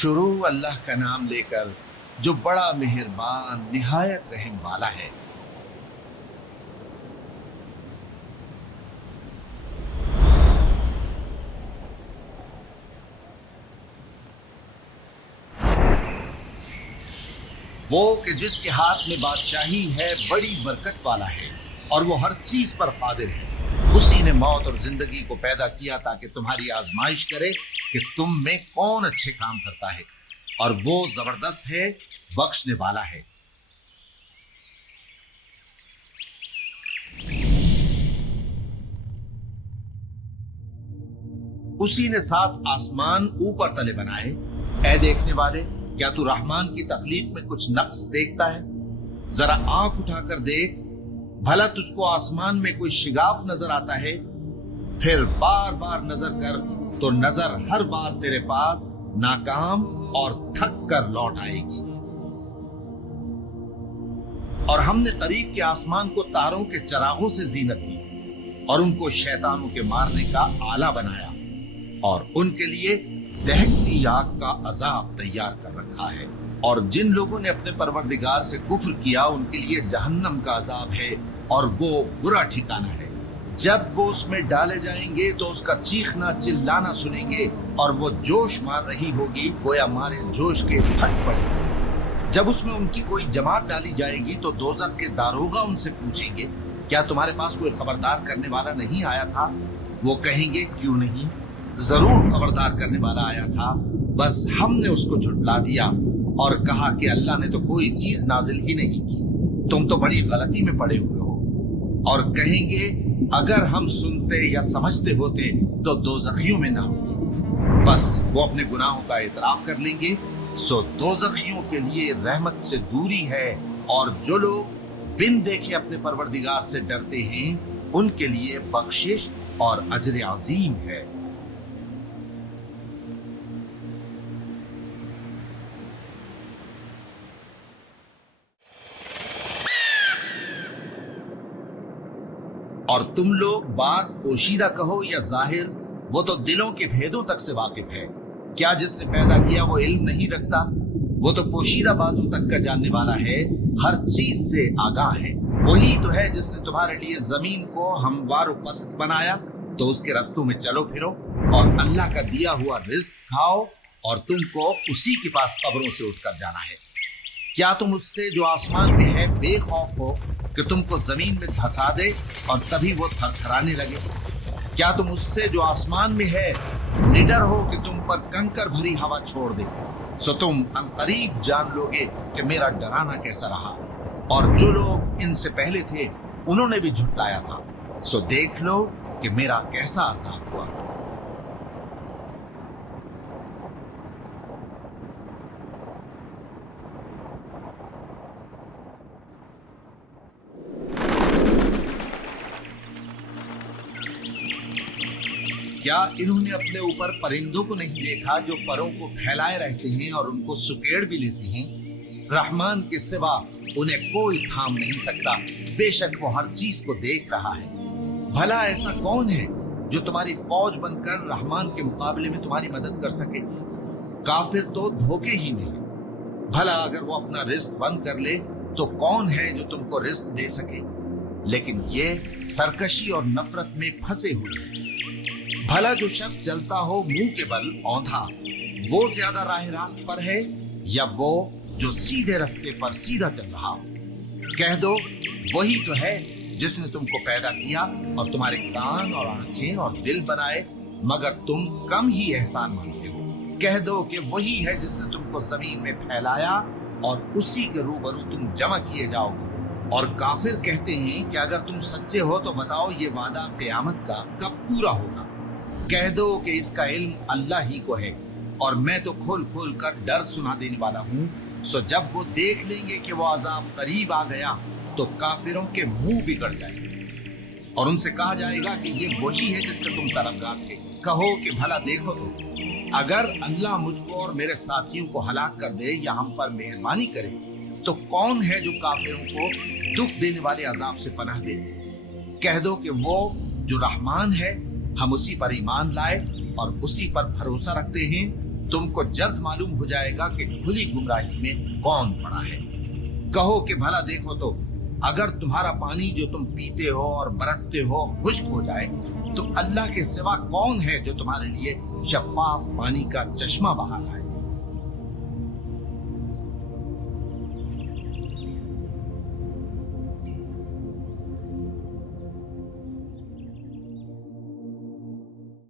शुरू अल्लाह का नाम लेकर जो बड़ा मेहरबान निहायत रहम वाला है। वो कि जिसके हाथ में बादशाही है, बड़ी बरकत वाला है और वो हर चीज पर कादिर है। उसी ने मौत और जिंदगी को पैदा किया ताकि तुम्हारी आजमाइश करे कि तुम में कौन अच्छे काम करता है, और वो जबरदस्त है, बख्शने वाला है। उसी ने 7 आसमान ऊपर तले बनाए। ऐ देखने वाले, क्या तू रहमान की तखलीक में कुछ नक्स देखता है? जरा आंख उठाकर देख, भला तुझको आसमान में कोई शिगाफ नजर आता है? फिर बार बार नजर कर तो नजर हर बार तेरे पास नाकाम और थक कर लौट आएगी। और हमने करीब के आसमान को तारों के चरागों से जीनत दी और उनको शैतानों के मारने का आला बनाया, और उनके लिए दहकती आग का अजाब तैयार कर रखा है। और जिन लोगों ने अपने परवरदिगार से कुफ्र किया, उनके लिए जहन्नम का अजाब है और वो बुरा ठिकाना है। जब वो उसमें डाले जाएंगे तो उसका चीखना चिल्लाना सुनेंगे, और वो जोश मार रही होगी गोया मारे जोश के फट पड़े। जब उसमें उनकी कोई जमात डाली जाएगी तो दोज़ख के दारोगा उनसे पूछेंगे, क्या तुम्हारे पास कोई खबरदार करने वाला नहीं आया था? वो कहेंगे, क्यों नहीं, जरूर खबरदार करने वाला आया था, बस हमने उसको झुठला दिया और कहा कि अल्लाह ने तो कोई चीज नाजिल ही नहीं की, तुम तो बड़ी गलती में पड़े हुए हो। और कहेंगे, अगर हम सुनते या समझते होते तो दोज़खियों में ना होते। बस वो अपने गुनाहों का एतराफ कर लेंगे। सो दोज़खियों के लिए रहमत से दूरी है, और जो लोग बिन देखे अपने परवरदिगार से डरते हैं, उनके लिए बख्शिश और अजर अजीम है। और तुम लोग बात पोशीदा कहो या जाहिर, वो तो दिलों के भेदों तक से वाकिफ है। क्या जिसने पैदा किया वो इल्म नहीं रखता? वो तो पोशीदा बातों तक का जानने वाला है, हर चीज से आगाह है। वही तो है जिसने तुम्हारे लिए जमीन को हमवार पस्त बनाया, तो उसके रस्तों में चलो फिरो और अल्लाह का दिया हुआ रिज्क खाओ, और तुमको उसी के पास कब्रों से उठकर जाना है। क्या तुम उससे जो आसमान में है बेखौफ हो कि तुमको जमीन में धंसा दे और तभी वो थरथराने लगे? क्या तुम उससे जो आसमान में है निडर हो कि तुम पर कंकर भरी हवा छोड़ दे? सो तुम अनकरीब जान लोगे कि मेरा डराना कैसा रहा। और जो लोग इनसे पहले थे उन्होंने भी झुठलाया था, सो देख लो कि मेरा कैसा अज़ाब हुआ। क्या इन्होंने अपने ऊपर परिंदों को नहीं देखा जो परों को फैलाए रहते हैं और उनको सुकेड़ भी लेते हैं? रहमान के सिवा उन्हें कोई थाम नहीं सकता, बेशक वो हर चीज को देख रहा है। भला ऐसा कौन है जो तुम्हारी फौज बनकर रहमान के मुकाबले में तुम्हारी मदद कर सके? काफिर तो धोखे ही में है। भला अगर वो अपना रिस्क बंद कर ले तो कौन है जो तुमको रिस्क दे सके? लेकिन ये सरकशी और नफरत में फंसे हुए हैं। भला जो शख्स चलता हो मुंह के बल औंधा, वो ज्यादा राह रास्त पर है या वो जो सीधे रास्ते पर सीधा चल रहा हो? कह दो, वही तो है जिसने तुमको पैदा किया और तुम्हारे कान और आंखें और दिल बनाए, मगर तुम कम ही एहसान मानते हो। कह दो कि वही है जिसने तुमको जमीन में फैलाया और उसी के रूबरू तुम जमा किए जाओगे। और काफिर कहते हैं कि अगर तुम सच्चे हो तो बताओ ये वादा क़यामत का कब पूरा होगा? कह दो कि इसका इल्म अल्लाह ही को है, और मैं तो खोल खोल कर डर सुना देने वाला हूँ। सो जब वो देख लेंगे कि वो अजाब करीब आ गया तो काफिरों के मुंह बिगड़ जाएंगे और उनसे कहा जाएगा कि ये वही है जिसके तुम तरफदार थे। कहो कि भला देखो तो, अगर अल्लाह मुझको और मेरे साथियों को हलाक कर दे या हम पर मेहरबानी करे तो कौन है जो काफिरों को दुख देने वाले अजाब से पनाह दे? कह दो कि वो जो रहमान है, हम उसी पर ईमान लाए और उसी पर भरोसा रखते हैं, تم کو جلد معلوم ہو جائے گا کہ کھلی گمراہی میں کون پڑا ہے۔ کہو کہ بھلا دیکھو تو اگر تمہارا پانی جو تم پیتے ہو اور برتتے ہو خشک ہو جائے تو اللہ کے سوا کون ہے جو تمہارے لیے شفاف پانی کا چشمہ بہا لائے؟